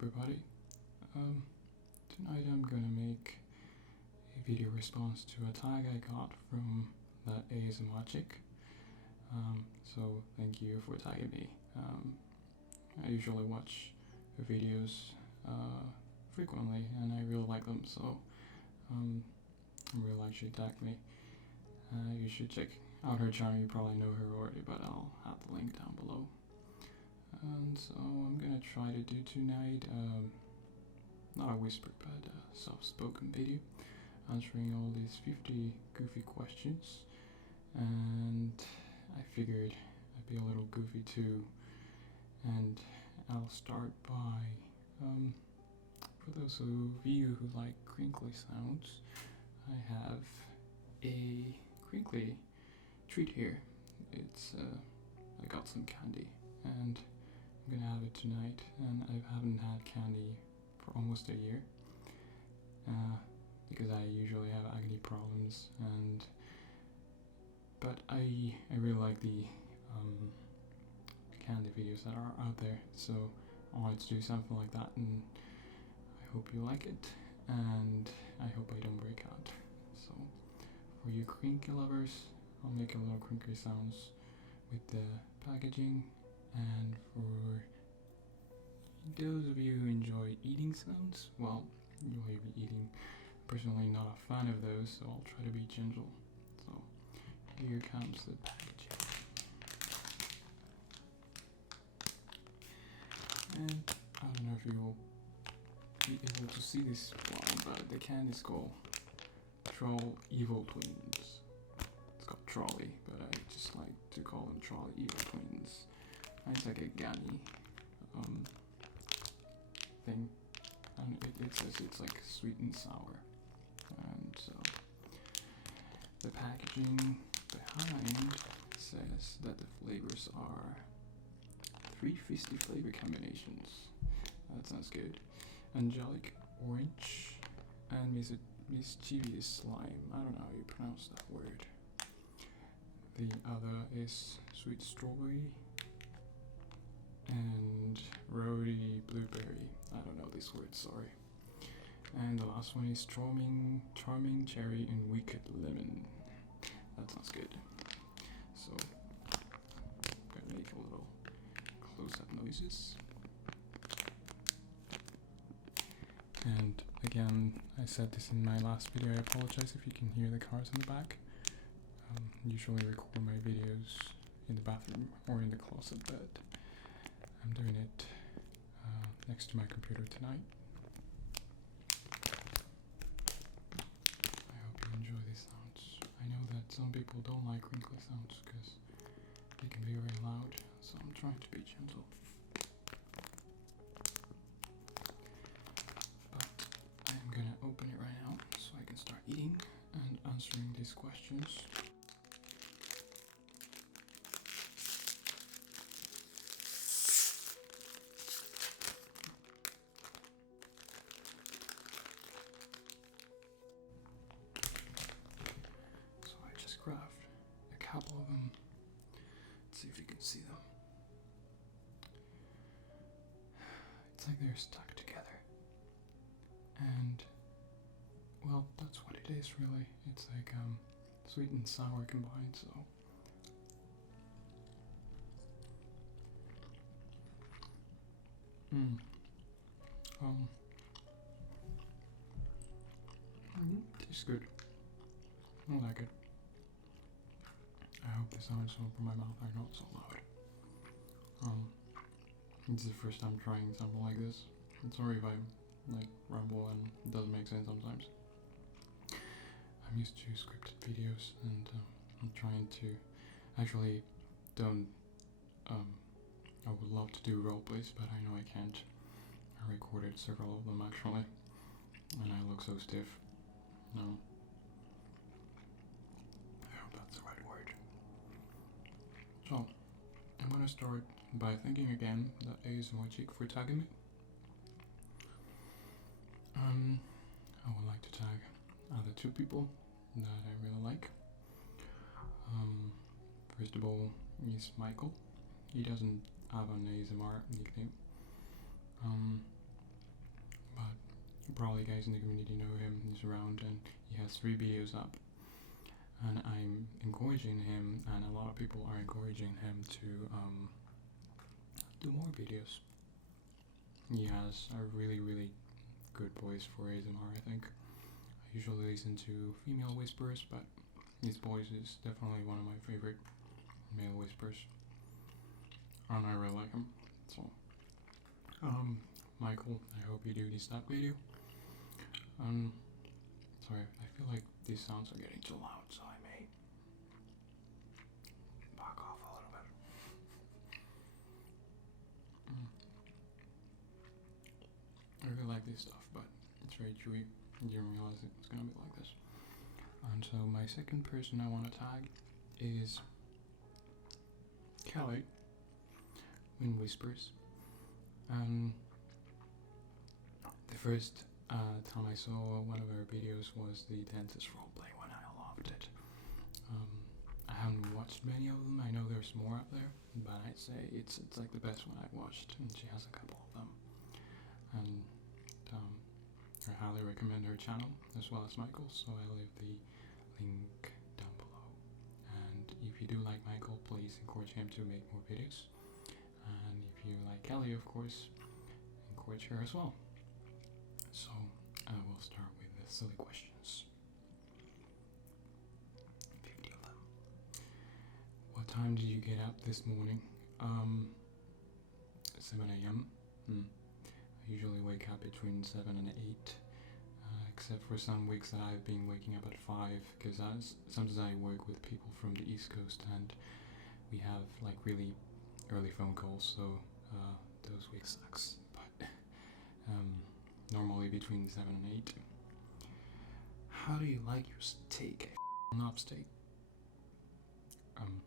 everybody. Tonight I'm gonna make a video response to a tag I got from that ASMR chick. So thank you for tagging me. I usually watch her videos frequently and I really like them, so I really like she tagged me. You should check out her channel, you probably know her already, but I'll have the link down below. And so I'm gonna try to do tonight, not a whisper, but a soft-spoken video, answering all these 50 goofy questions. And I figured I'd be a little goofy too. And I'll start by, for those of you who like crinkly sounds, I have a crinkly treat here. It's, I got some candy and I'm gonna have it tonight, and I haven't had candy for almost a year because I usually have acne problems, but I really like the candy videos that are out there, so I wanted to do something like that, and I hope you like it, and I hope I don't break out. So for you crinkly lovers, I'll make a little crinkly sounds with the packaging. And for those of you who enjoy eating sounds, well, you'll be eating. Personally not a fan of those, so I'll try to be gentle. So here comes the packaging. And I don't know if you'll be able to see this one, but the can is called Troll Evil Twins. It's called Trolley, but I just like to call them Trolley Evil Twins. It's like a gummy thing, and it says it's like sweet and sour, and so the packaging behind says that the flavors are 350 flavor combinations. That sounds good. Angelic orange and mischievous slime. I don't know how you pronounce that word. The other is sweet strawberry and rowdy blueberry. I don't know this word, sorry. And the last one is charming cherry and wicked lemon. That sounds good. So I'm gonna make a little close-up noises. And again, I said this in my last video, I apologize if you can hear the cars in the back. Usually record my videos in the bathroom or in the closet, but I'm doing it next to my computer tonight. I hope you enjoy these sounds. I know that some people don't like crinkly sounds because they can be very loud, so I'm trying to be gentle. But I'm gonna open it right now so I can start eating and answering these questions. Grabbed a couple of them. Let's see if you can see them. It's like they're stuck together, and well, that's what it is really. It's like sweet and sour combined. So tastes good. I like it. I hope the sound doesn't open my mouth. I know it's so loud. This is the first time trying something like this. I'm sorry if I like ramble and it doesn't make sense sometimes. I'm used to scripted videos, and I'm trying to actually don't. I would love to do roleplays, but I know I can't. I recorded several of them actually, and I look so stiff. No. I hope that's the right word. So, I'm gonna start by thanking again the ASMR chick for tagging me. I would like to tag other two people that I really like. First of all is Michael. He doesn't have an ASMR nickname. but probably guys in the community know him. He's around and he has 3 videos up. And I'm encouraging him, and a lot of people are encouraging him to do more videos. He has a really, really good voice for ASMR, I think. I usually listen to female whispers, but his voice is definitely one of my favorite male whispers. And I really like him. So, Michael, I hope you do this that video. Sorry, I feel like these sounds are getting too loud, so I may back off a little bit. I really like this stuff, but it's very chewy. I didn't realize it was gonna be like this. And so my second person I want to tag is Kelly Wind Whispers. The first time I saw one of her videos was the dentist roleplay when I loved it. I haven't watched many of them. I know there's more out there, but I'd say it's like the best one I've watched, and she has a couple of them. And I highly recommend her channel as well as Michael's, so I'll leave the link down below. And if you do like Michael, please encourage him to make more videos. And if you like Kelly, of course, encourage her as well. So I will start with the silly questions. 50 of them. What time did you get up this morning? 7 a.m. I usually wake up between 7 and 8, except for some weeks that I've been waking up at 5, because sometimes I work with people from the East Coast and we have like really early phone calls, so those weeks sucks, but normally between 7 and 8. How do you like your steak? I love steak. I'm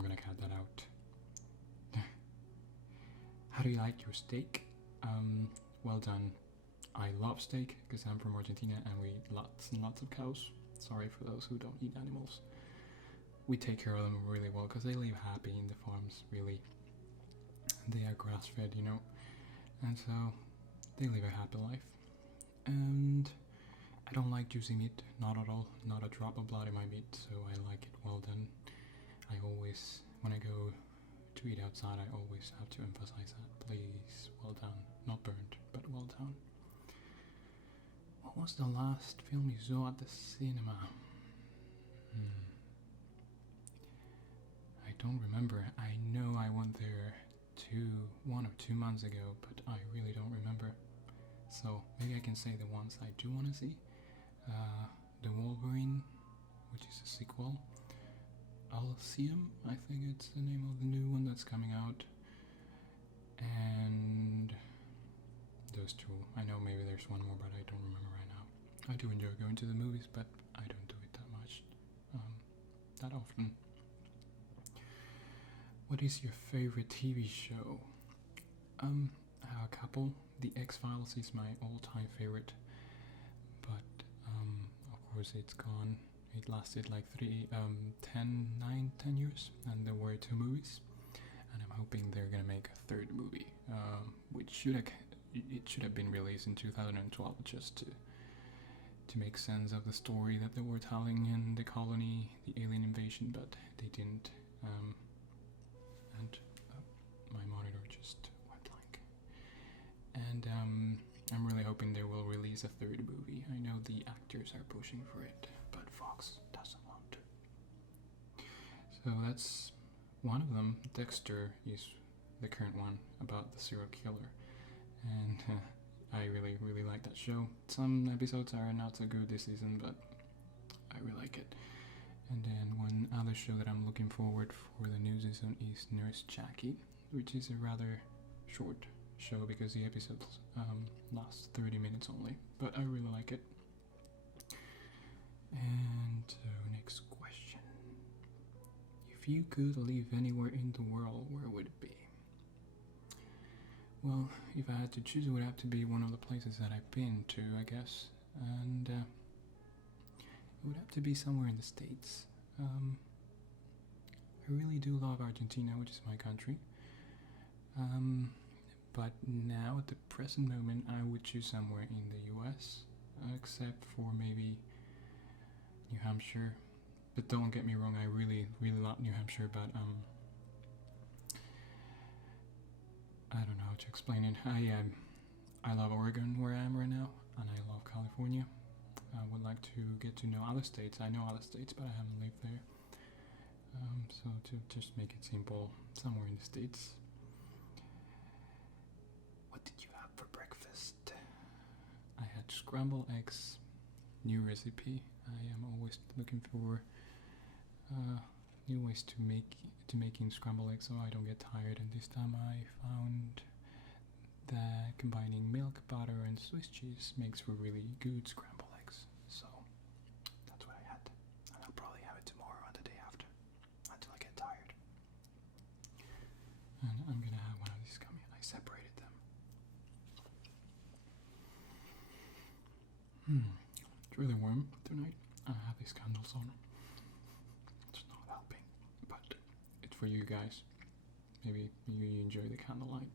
gonna cut that out. How do you like your steak? Well done. I love steak because I'm from Argentina and we eat lots and lots of cows. Sorry for those who don't eat animals. We take care of them really well because they live happy in the farms, really. They are grass fed, you know, and so they live a happy life. And I don't like juicy meat, not at all, not a drop of blood in my meat, so I like it well done. I always, when I go to eat outside, I always have to emphasize that. Please, well done. Not burned, but well done. What was the last film you saw at the cinema? I don't remember. I know I went there 1 or 2 months ago, but I really don't remember. So maybe I can say the ones I do want to see. The Wolverine, which is a sequel. Alcium, I think it's the name of the new one that's coming out. And those 2. I know maybe there's one more, but I don't remember right now. I do enjoy going to the movies, but I don't do it that much, that often. What is your favorite TV show? I have a couple. The X-Files is my all-time favorite, but of course it's gone. It lasted like 10 years, and there were 2 movies, and I'm hoping they're gonna make a 3rd movie, which should have been released in 2012, just to make sense of the story that they were telling in the colony, the alien invasion, but they didn't. And my monitor just went blank. And I'm really hoping they will release a 3rd movie. I know the actors are pushing for it, but Fox doesn't want to. So that's one of them. Dexter is the current one about the serial killer, and I really, really like that show. Some episodes are not so good this season, but I really like it. And then one other show that I'm looking forward for the new season is Nurse Jackie, which is a rather short show because the episodes last 30 minutes only, but I really like it. And next question. If you could live anywhere in the world, where would it be? Well, if I had to choose, it would have to be one of the places that I've been to, I guess. And it would have to be somewhere in the States. I really do love Argentina, which is my country. but now at the present moment I would choose somewhere in the US, except for maybe New Hampshire. But don't get me wrong, I really love New Hampshire, but I don't know how to explain it. I love Oregon where I am right now, and I love California. I would like to get to know other states. I know other states, but I haven't lived there. So to just make it simple, somewhere in the States. What did you have for breakfast? I had scrambled eggs, new recipe. I am always looking for new ways to making scrambled eggs so I don't get tired. And this time I found that combining milk, butter, and Swiss cheese makes for really good scrambled eggs. So that's what I had, and I'll probably have it tomorrow or the day after until I get tired. And I'm gonna have one of these gummy. I separated them. It's really warm tonight. I have these candles on. It's not helping, but it's for you guys. Maybe you enjoy the candlelight.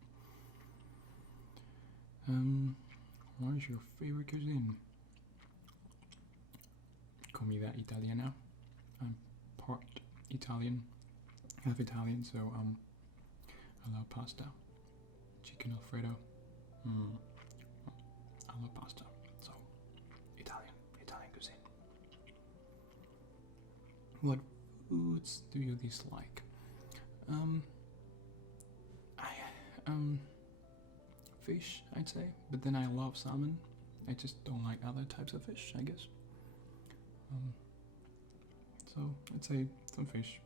What is your favorite cuisine? Comida italiana. I'm part Italian, half Italian, so I love pasta, chicken Alfredo. I love pasta, so Italian cuisine. What foods do you dislike? Fish, I'd say, but then I love salmon. I just don't like other types of fish, I guess. So I'd say some fish.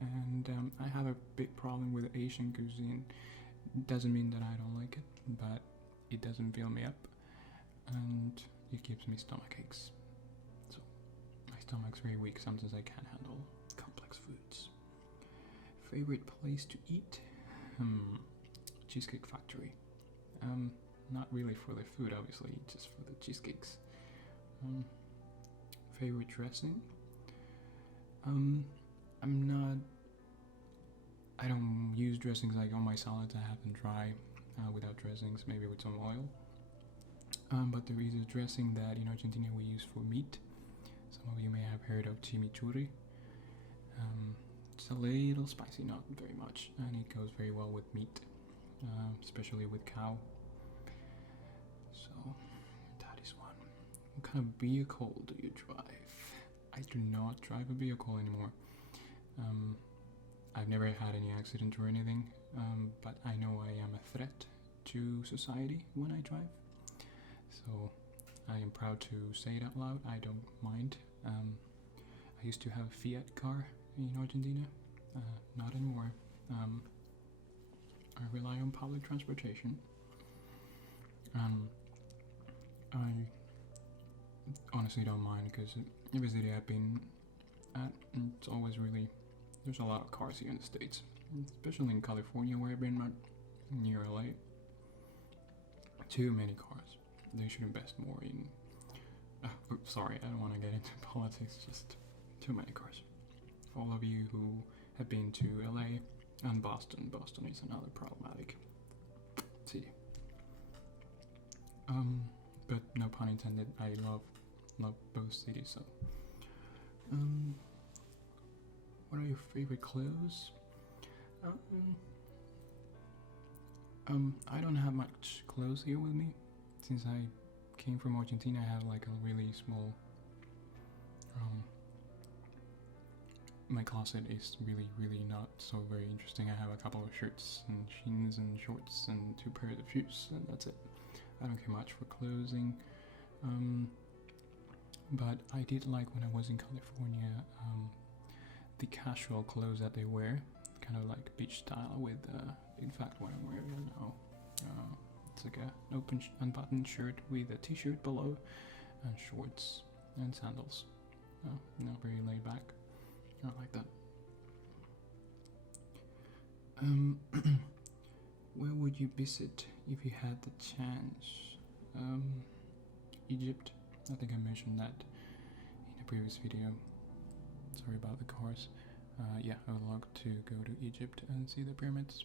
And I have a big problem with Asian cuisine. Doesn't mean that I don't like it, but it doesn't fill me up, and it gives me stomach aches. So my stomach's very weak. Sometimes I can't handle complex foods. Favorite place to eat? Cheesecake Factory. Not really for the food, obviously, just for the cheesecakes. Favorite dressing? I don't use dressings like on my salads. I have them dry without dressings, maybe with some oil. But there is a dressing that in Argentina we use for meat. Some of you may have heard of chimichurri. It's a little spicy, not very much, and it goes very well with meat, especially with cow. So that is one. What kind of vehicle do you drive? I do not drive a vehicle anymore. I've never had any accident or anything, but I know I am a threat to society when I drive. So I am proud to say it out loud. I don't mind. I used to have a Fiat car in Argentina. Not anymore. I rely on public transportation. I honestly don't mind because every city I've been at, it's always really, there's a lot of cars here in the States, especially in California where I've been near LA. Too many cars. They should invest more in, sorry, I don't want to get into politics, just too many cars. For all of you who have been to LA and Boston is another problematic city. But no pun intended, I love both cities, so. What are your favorite clothes? I don't have much clothes here with me. Since I came from Argentina, I have like a really small, my closet is really not so very interesting. I have a couple of shirts and jeans and shorts and 2 pairs of shoes, and that's it. I don't care much for clothing. But I did like when I was in California, the casual clothes that they wear, kind of like beach style with, in fact what I'm wearing right now, it's like an open unbuttoned shirt with a t-shirt below and shorts and sandals. Very laid back. I like that. Where would you visit if you had the chance? Egypt. I think I mentioned that in a previous video. Sorry about the cars. Yeah, I would like to go to Egypt and see the pyramids.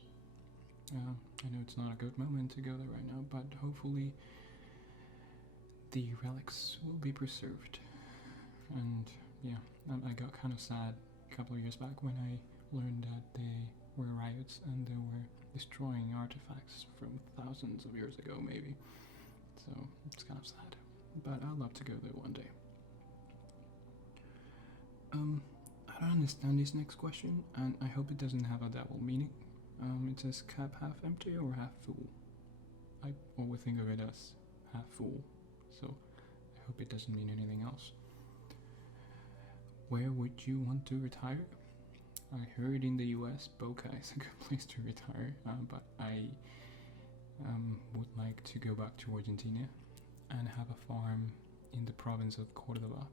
I know it's not a good moment to go there right now, but hopefully the relics will be preserved. And yeah, I got kind of sad a couple of years back when I learned that they were riots and they were destroying artifacts from thousands of years ago, maybe. So it's kind of sad, but I'd love to go there one day. I don't understand this next question, and I hope it doesn't have a double meaning. It says cup half empty or half full. I always think of it as half full, so I hope it doesn't mean anything else. Where would you want to retire? I heard in the US Boca is a good place to retire, but I would like to go back to Argentina and have a farm in the province of Cordoba,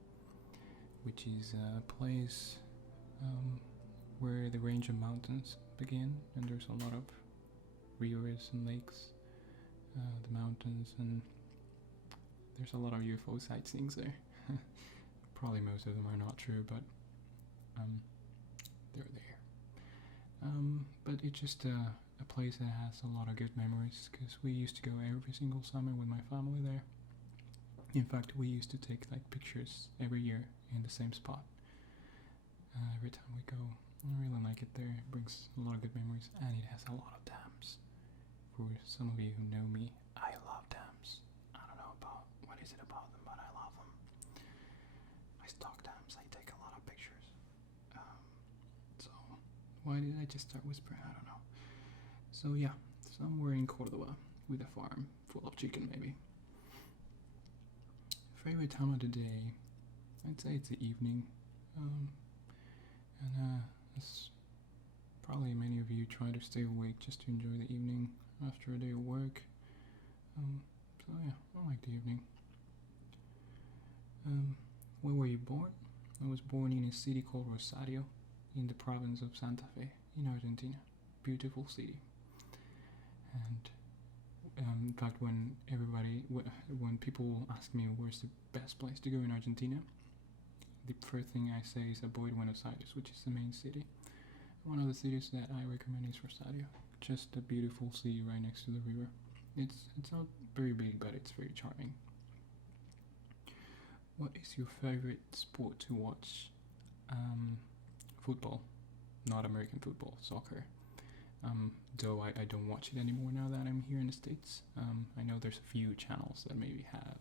which is a place where the range of mountains begin, and there's a lot of rivers and lakes, the mountains, and there's a lot of UFO sightseeings there. Probably most of them are not true, but they're there. But it's just a place that has a lot of good memories, because we used to go every single summer with my family there. In fact, we used to take like pictures every year in the same spot. Every time we go, I really like it there. It brings a lot of good memories, and it has a lot of dams. For some of you who know me, I love dams. I don't know about what is it about them, but I love them. I stalk dams. I take a lot of pictures. So why did I just start whispering? I don't know. So yeah, somewhere in Cordoba with a farm full of chicken, maybe. Favorite time of the day? I'd say it's the evening. And as probably many of you try to stay awake just to enjoy the evening after a day of work. So yeah, I like the evening. Where were you born? I was born in a city called Rosario in the province of Santa Fe in Argentina. Beautiful city. And in fact, when people ask me where's the best place to go in Argentina, the first thing I say is avoid Buenos Aires, which is the main city. One of the cities that I recommend is Rosario. Just a beautiful city right next to the river. It's not very big, but it's very charming. What is your favorite sport to watch? Football, not American football, soccer. Though I don't watch it anymore now that I'm here in the States. I know there's a few channels that maybe have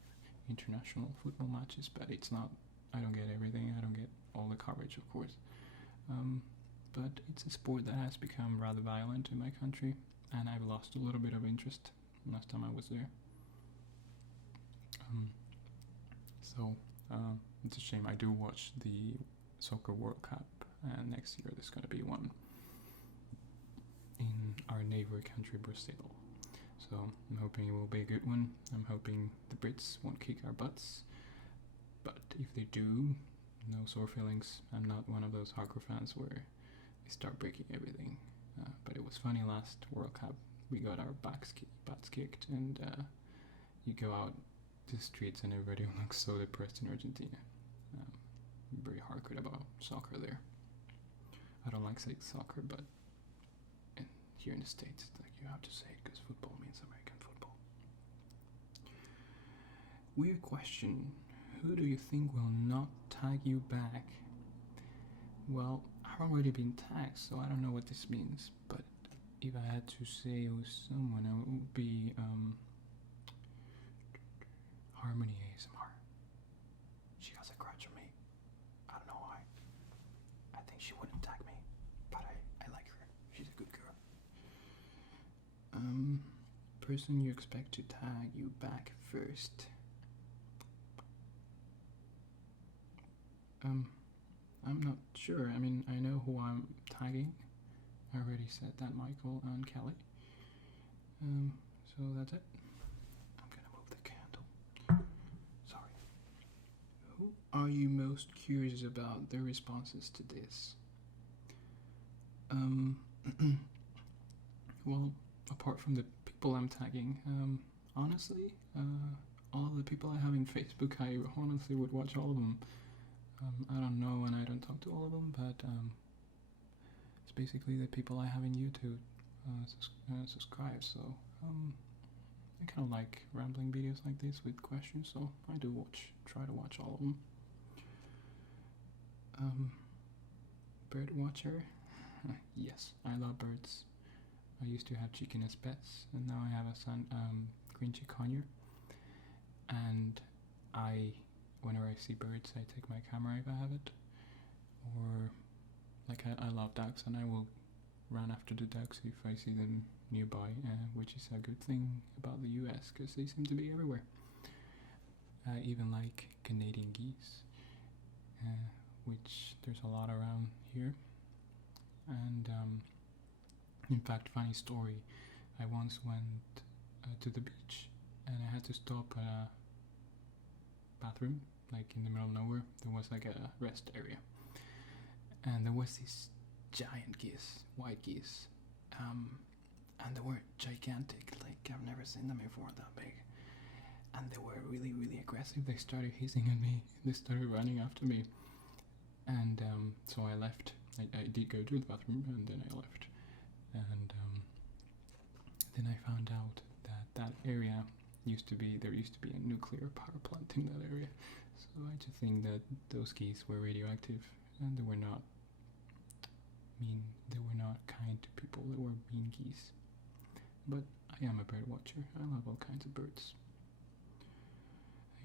international football matches, but it's not. I don't get everything. I don't get all the coverage, of course. But it's a sport that has become rather violent in my country, and I've lost a little bit of interest last time I was there. So it's a shame. I do watch the Soccer World Cup, and next year there's going to be one in our neighbor country, Brazil. So I'm hoping it will be a good one. I'm hoping the Brits won't kick our butts. But if they do, no sore feelings. I'm not one of those hardcore fans where they start breaking everything. But it was funny last World Cup. We got our butts kicked, and you go out to the streets and everybody looks so depressed in Argentina. Very hardcore about soccer there. I don't like saying soccer, but here in the States, like you have to say it because football means American football. Weird question. Who do you think will not tag you back? Well, I've already been tagged, so I don't know what this means, but if I had to say it was someone, it would be Harmony ASMR. She has a grudge on me. I don't know why. I think she wouldn't tag me, but I like her. She's a good girl. Person you expect to tag you back first. I'm not sure. I mean, I know who I'm tagging. I already said that, Michael and Kelly. So that's it. I'm gonna move the candle. Sorry. Who are you most curious about their responses to this? Well, apart from the people I'm tagging, honestly, all of the people I have in Facebook, I honestly would watch all of them. I don't know, and I don't talk to all of them, but it's basically the people I have in YouTube. subscribe. So I kind of like rambling videos like this with questions, so I do try to watch all of them. Bird watcher. Yes, I love birds. I used to have chicken as pets, and now I have a son, green chicken. And whenever I see birds, I take my camera if I have it. Or, like, I love ducks, and I will run after the ducks if I see them nearby, which is a good thing about the US, because they seem to be everywhere. Even like Canadian geese, which there's a lot around here. And in fact, funny story, I once went to the beach and I had to stop at a bathroom, like in the middle of nowhere. There was like a rest area, and there was these giant geese, white geese, and they were gigantic. Like, I've never seen them before that big, and they were really, really aggressive. They started hissing at me. They started running after me, and so I left. I did go to the bathroom, and then I left, and then I found out that area there used to be a nuclear power plant in that area. So I just think that those geese were radioactive, and they were not mean. They were not kind to people. They were mean geese. But I am a bird watcher. I love all kinds of birds.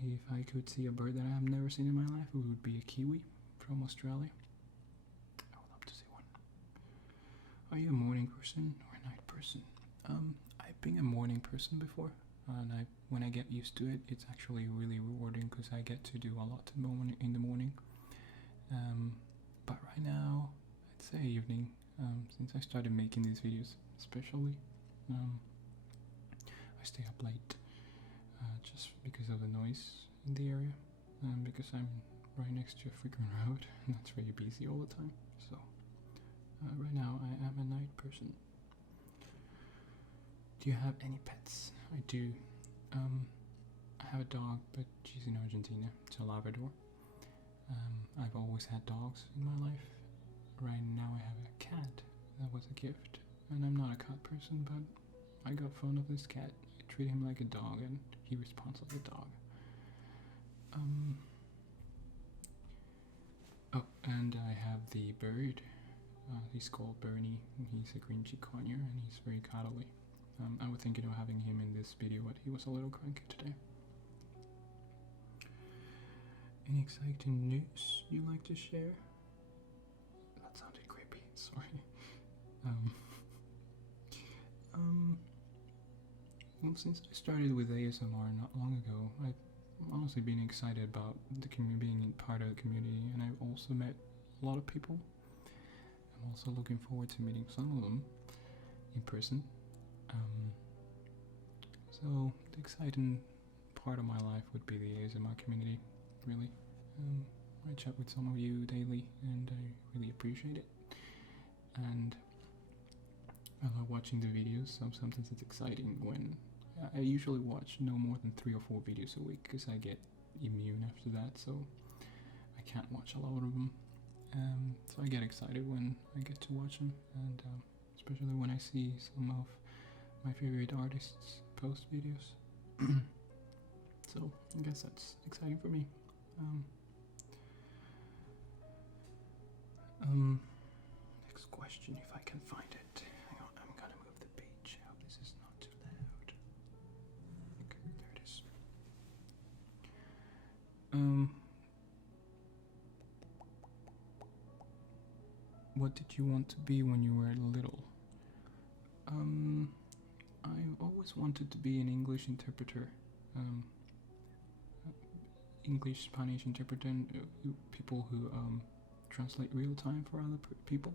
If I could see a bird that I have never seen in my life, it would be a kiwi from Australia. I would love to see one. Are you a morning person or a night person? I've been a morning person before, and when I get used to it, it's actually really rewarding because I get to do a lot in the morning. But right now, I'd say evening, since I started making these videos, especially. I stay up late just because of the noise in the area, because I'm right next to a frequent road and that's very busy all the time. So right now I am a night person. Do you have any pets? I do. I have a dog, but she's in Argentina. It's a Labrador. I've always had dogs in my life. Right now I have a cat. That was a gift. And I'm not a cat person, but I got fond of this cat. I treat him like a dog, and he responds like a dog. Oh, and I have the bird. He's called Bernie. He's a green chiconia, and he's very cuddly. I was thinking of having him in this video, but he was a little cranky today. Any exciting news you like to share? That sounded creepy. Sorry. Well, since I started with ASMR not long ago, I've honestly been excited about being part of the community, and I've also met a lot of people. I'm also looking forward to meeting some of them in person. So the exciting part of my life would be the ASMR community, really. I chat with some of you daily, and I really appreciate it. And I love watching the videos, so sometimes it's exciting when I usually watch no more than 3 or 4 videos a week because I get immune after that, so I can't watch a lot of them. So I get excited when I get to watch them, and especially when I see some of my favorite artists post videos. So I guess that's exciting for me. Next question, if I can find it. Hang on, I'm gonna move the page. I hope this is not too loud. Okay, there it is. What did you want to be when you were little? I always wanted to be an English interpreter. English, Spanish interpreter, people who translate real time for other people.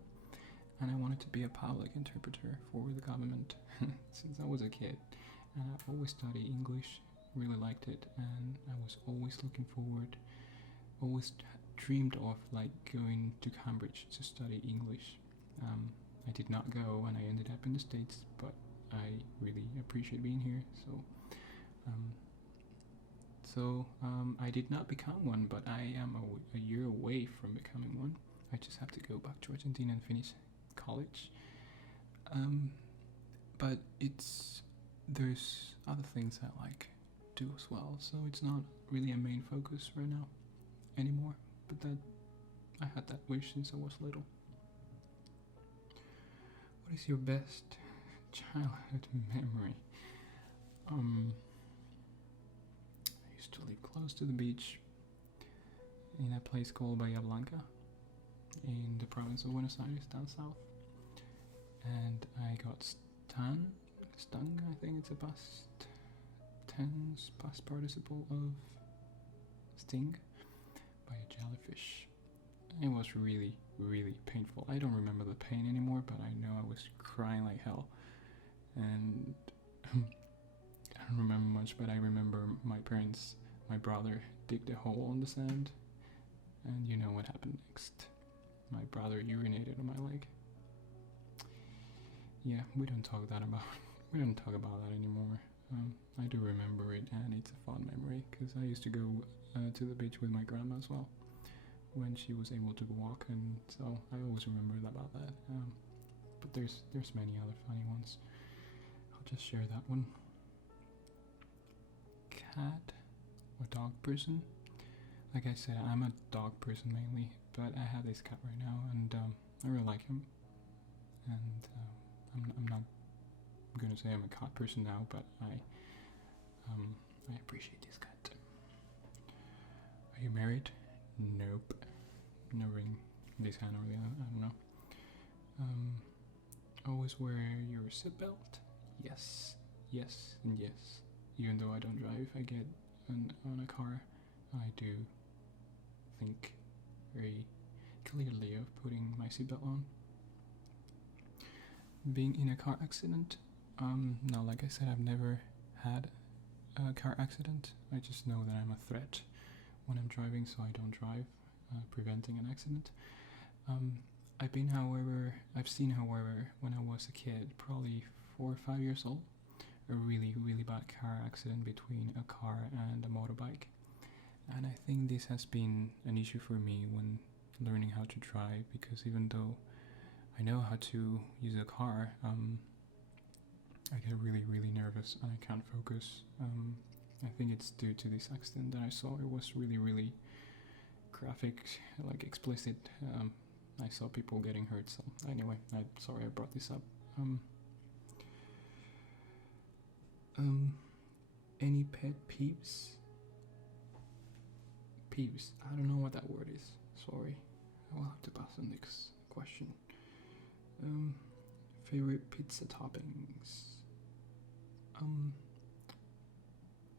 And I wanted to be a public interpreter for the government since I was a kid. And I always studied English, really liked it, and I was always looking forward, always dreamed of like going to Cambridge to study English. I did not go, and I ended up in the States, but I really appreciate being here. So I did not become one, but I am a year away from becoming one. I just have to go back to Argentina and finish college. but there's other things I like do as well, so it's not really a main focus right now anymore. But that I had that wish since I was little. What is your best childhood memory? I used to live close to the beach in a place called Bahia Blanca in the province of Buenos Aires, down south. And I got stung, I think it's a past tense, past participle of sting, by a jellyfish. It was really, really painful. I don't remember the pain anymore, but I know I was crying like hell. And I don't remember much, but I remember my brother digged a hole on the sand, and you know what happened next. My brother urinated on my leg. Yeah, we don't talk about that anymore. I do remember it, and it's a fond memory because I used to go to the beach with my grandma as well when she was able to walk, and so I always remember about that. But there's many other funny ones. I'll just share that one. Cat or dog person? Like I said, I'm a dog person mainly, but I have this cat right now, and I really like him. And I'm not gonna say I'm a cat person now, but I appreciate this cat. Are you married? Nope. No ring. This hand or the other. I don't know. Always wear your seatbelt? Yes, and yes. Even though I don't drive, I get on a car. I do think very clearly of putting my seatbelt on. Being in a car accident? No, like I said, I've never had a car accident. I just know that I'm a threat when I'm driving, so I don't drive, preventing an accident. I've seen, however, when I was a kid, probably 4 or 5 years old, a really, really bad car accident between a car and a motorbike. And I think this has been an issue for me when learning how to drive, because even though I know how to use a car, I get really, really nervous and I can't focus. I think it's due to this accident that I saw. It was really, really graphic, like explicit. I saw people getting hurt, so anyway, sorry I brought this up. Any pet peeves? Peeves, I don't know what that word is, sorry. I will have to pass on next question. Favorite pizza toppings?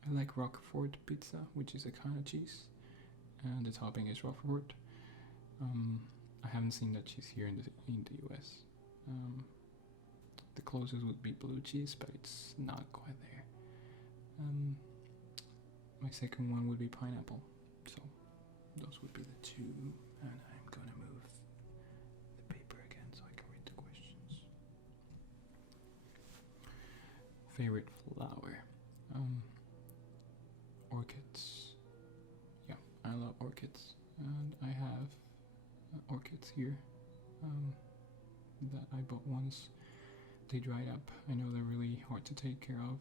I like Roquefort pizza, which is a kind of cheese, and the topping is Roquefort. I haven't seen that cheese here in the US. The closest would be blue cheese, but it's not quite there. My second one would be pineapple. So those would be the two, and I'm gonna move the paper again so I can read the questions. Favorite flower? Orchids. Yeah, I love orchids, and I have orchids here that I bought once. They dried up. I know they're really hard to take care of,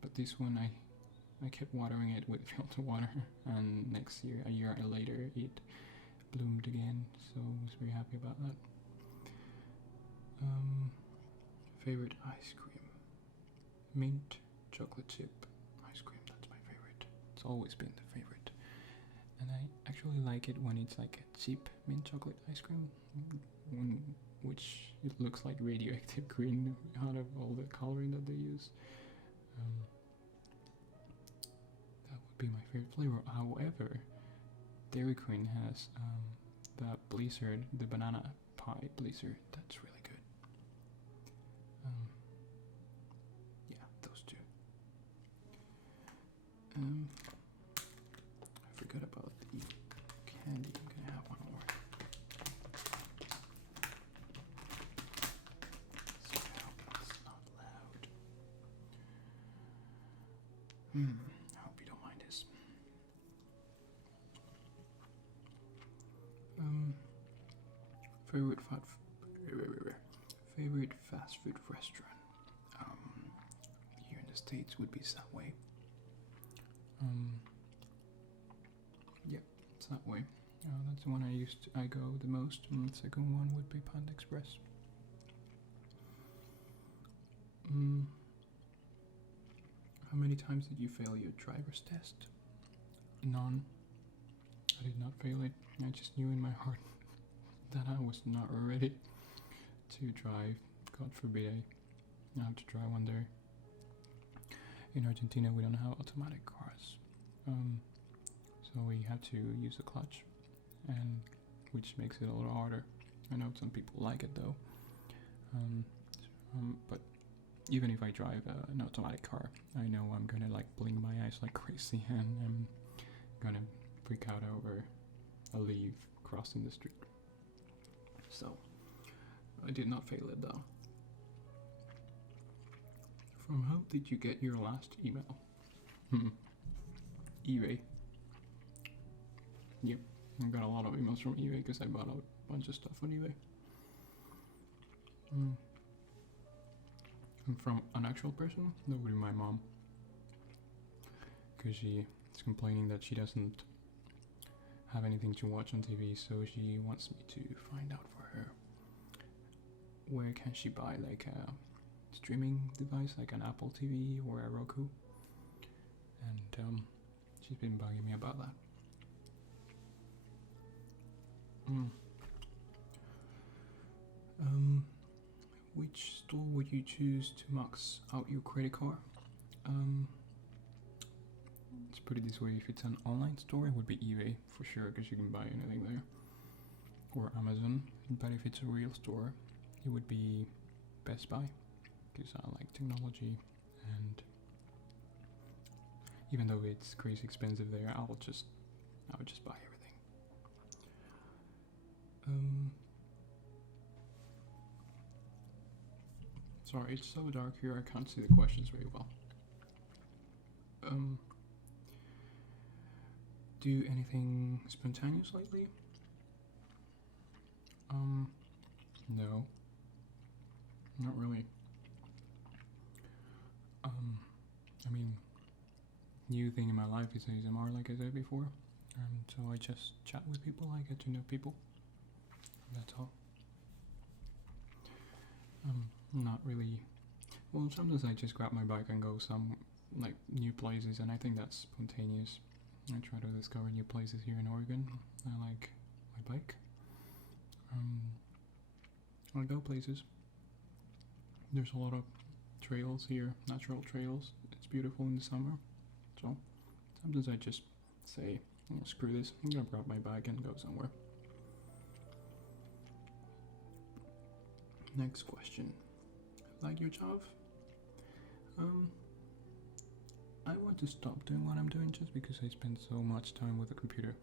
but this one I kept watering it with filter water, and a year later, it bloomed again, so I was very happy about that. Favorite ice cream? Mint chocolate chip ice cream, that's my favorite. It's always been the favorite. And I actually like it when it's like a cheap mint chocolate ice cream, which it looks like radioactive green out of all the coloring that they use. That would be my favorite flavor. However, Dairy Queen has the banana pie blizzard. That's really good. Yeah, those two. I forgot about the candy. I'm gonna have one more. So I hope it's not loud. I hope you don't mind this. Favorite fast food restaurant? States would be Subway. Yeah, Subway. That's the one I go the most, and the second one would be Panda Express. How many times did you fail your driver's test? None. I did not fail it. I just knew in my heart that I was not ready to drive. God forbid I have to try one day. In Argentina, we don't have automatic cars, so we had to use the clutch, and which makes it a little harder. I know some people like it though, but even if I drive an automatic car, I know I'm gonna like blink my eyes like crazy, and I'm gonna freak out over a leaf crossing the street. So I did not fail it though. From whom did you get your last email? eBay. Yep, I got a lot of emails from eBay because I bought a bunch of stuff on eBay. And from an actual person? That would be my mom. Because she is complaining that she doesn't have anything to watch on TV, so she wants me to find out for her where can she buy like a streaming device like an Apple TV or a Roku, and she's been bugging me about that. Which store would you choose to max out your credit card? Let's put it this way: if it's an online store, it would be eBay for sure, because you can buy anything there, or Amazon. But if it's a real store, it would be Best Buy, because I like technology, and even though it's crazy expensive there, I would just buy everything. Sorry, it's so dark here, I can't see the questions very well. Do anything spontaneous lately? No, not really. I mean, new thing in my life is ASMR, like I said before, and so I just chat with people, I get to know people, that's all. Not really. Well, sometimes I just grab my bike and go some like new places, and I think that's spontaneous. I try to discover new places here in Oregon. I like my bike. I go places. There's a lot of trails here, natural trails. It's beautiful in the summer. So sometimes I just say, screw this, I'm gonna grab my bike and go somewhere. Next question. Like your job? I want to stop doing what I'm doing just because I spend so much time with the computer,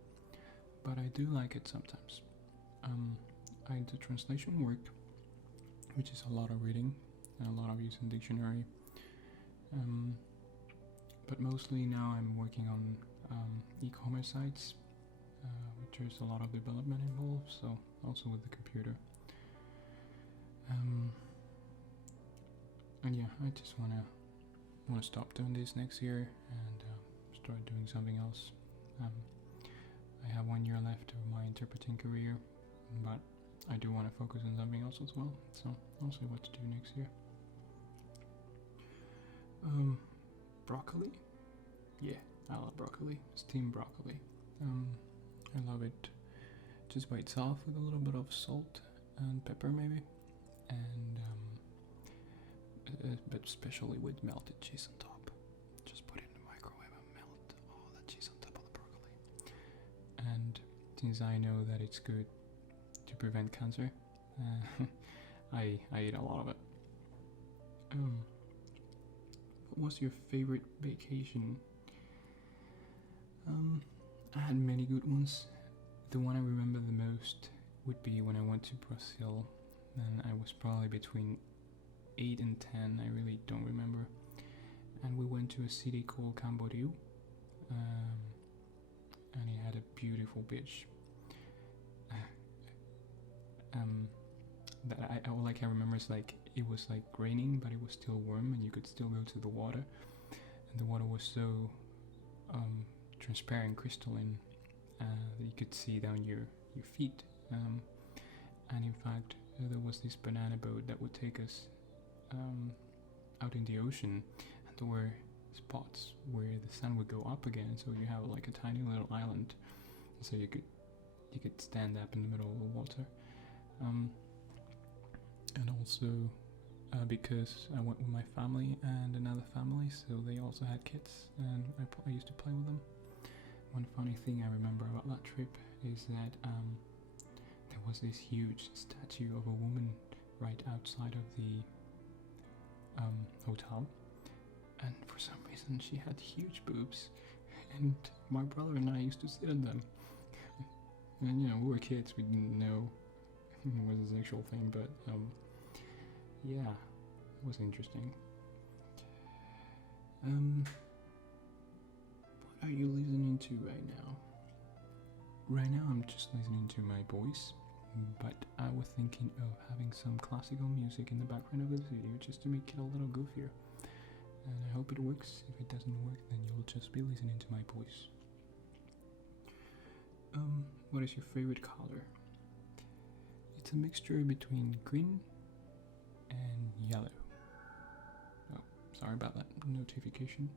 but I do like it sometimes. I do translation work, which is a lot of reading and a lot of using dictionary, but mostly now I'm working on e-commerce sites, which there's a lot of development involved, so also with the computer. And yeah, I just wanna stop doing this next year and start doing something else. I have 1 year left of my interpreting career, but I do want to focus on something else as well, so I'll see what to do next year. Broccoli? Yeah, I love broccoli. Steamed broccoli. I love it just by itself with a little bit of salt and pepper maybe, and but especially with melted cheese on top. Just put it in the microwave and melt all that cheese on top of the broccoli. And since I know that it's good to prevent cancer, I eat a lot of it. What was your favorite vacation? I had many good ones. The one I remember the most would be when I went to Brazil, and I was probably between 8 and 10, I really don't remember. And we went to a city called Camboriú, and it had a beautiful beach. That all I can remember is like it was like raining, but it was still warm, and you could still go to the water. and the water was so transparent, crystalline, that you could see down your feet. And in fact, there was this banana boat that would take us out in the ocean, and there were spots where the sun would go up again, so you have like a tiny little island, so you could stand up in the middle of the water. And also because I went with my family and another family, so they also had kids, and I used to play with them. One funny thing I remember about that trip is that there was this huge statue of a woman right outside of the hotel, and for some reason she had huge boobs, and my brother and I used to sit on them. And you know, we were kids, we didn't know it was a sexual thing, but yeah, it was interesting. What are you listening to right now? Right now I'm just listening to my voice, but I was thinking of having some classical music in the background of this video just to make it a little goofier. And I hope it works. If it doesn't work, then you'll just be listening to my voice. What is your favorite color? It's a mixture between green and yellow. Oh, sorry about that notification.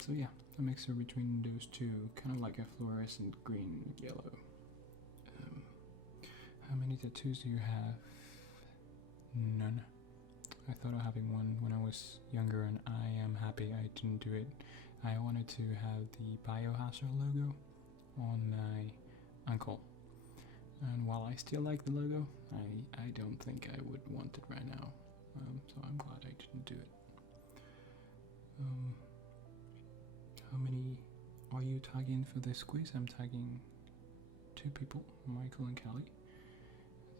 So yeah, a mixture between those two, kind of like a fluorescent green and yellow. How many tattoos do you have? None. I thought of having one when I was younger, and I am happy I didn't do it. I wanted to have the Biohazard logo on my ankle, and while I still like the logo, I don't think I would want it right now. So I'm glad I didn't do it. How many are you tagging for this quiz? I'm tagging 2 people, Michael and Callie.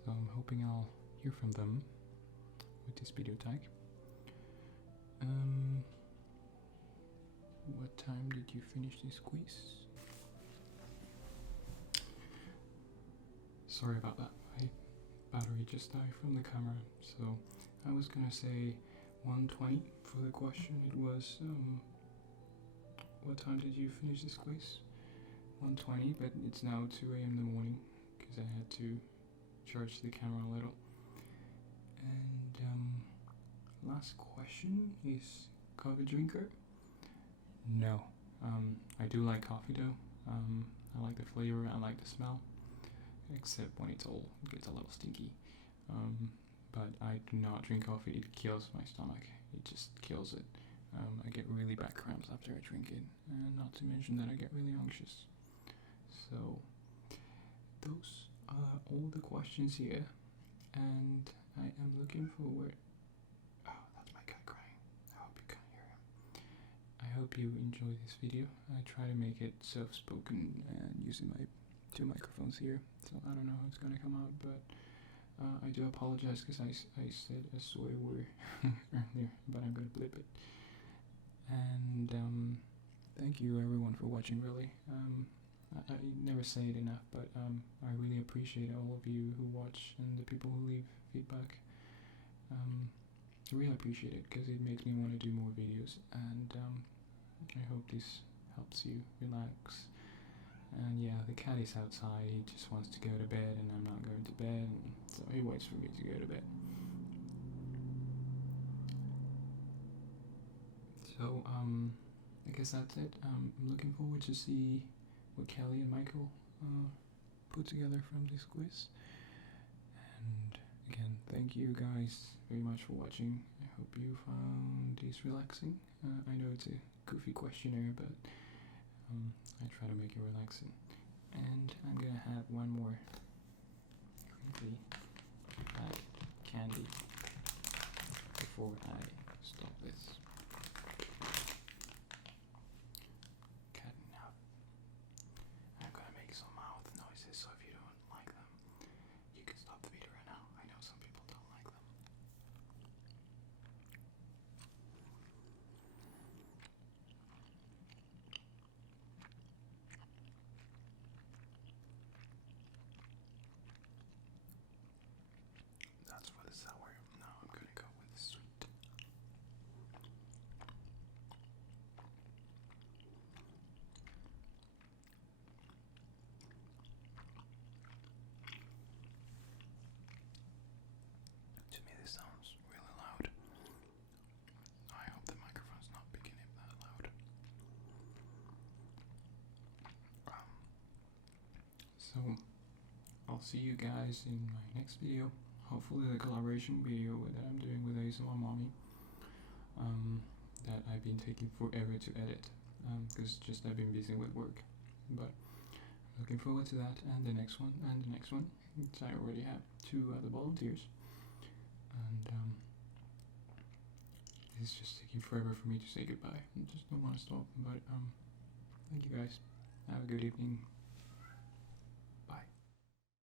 So I'm hoping I'll hear from them with this video tag. What time did you finish this quiz? Sorry about that, my battery just died from the camera, so I was gonna say 1:20 for the question. It was, what time did you finish this quiz? 1:20, but it's now 2 a.m. in the morning because I had to charge the camera a little. And last question is, coffee drinker? No. I do like coffee though. I like the flavor, I like the smell, except when it gets a little stinky. But I do not drink coffee. It kills my stomach. It just kills it. I get really bad cramps after I drink it, and not to mention that I get really anxious. So those are all the questions here, and I am looking forward. Oh, that's my cat crying. I hope you can't hear him. I hope you enjoy this video. I try to make it soft-spoken and using my 2 microphones here, so I don't know how it's gonna come out, but I do apologize because I said a swear word earlier, but I'm gonna blip it. And thank you everyone for watching, really. I never say it enough, but I really appreciate all of you who watch and the people who leave feedback. I really appreciate it because it makes me want to do more videos, and I hope this helps you relax. And yeah, the cat is outside, he just wants to go to bed, and I'm not going to bed, so he waits for me to go to bed. So I guess that's it. I'm looking forward to see what Kelly and Michael put together from this quiz. And again, thank you guys very much for watching. I hope you found this relaxing. I know it's a goofy questionnaire, but I try to make it relaxing. And I'm gonna have one more crinkly candy before I stop this. Cat enough. I'm gonna make some mouth noises, so if you don't like them, you can stop the video right now. I know some people don't like them. That's for the sour. Now I'm gonna go with the sweet. So I'll see you guys in my next video. Hopefully the collaboration video that I'm doing with ASMR Mommy. That I've been taking forever to edit because just I've been busy with work. But I'm looking forward to that, and the next one, and the next one. So I already have 2 other volunteers, and it's just taking forever for me to say goodbye. I just don't want to stop. But thank you guys. Have a good evening.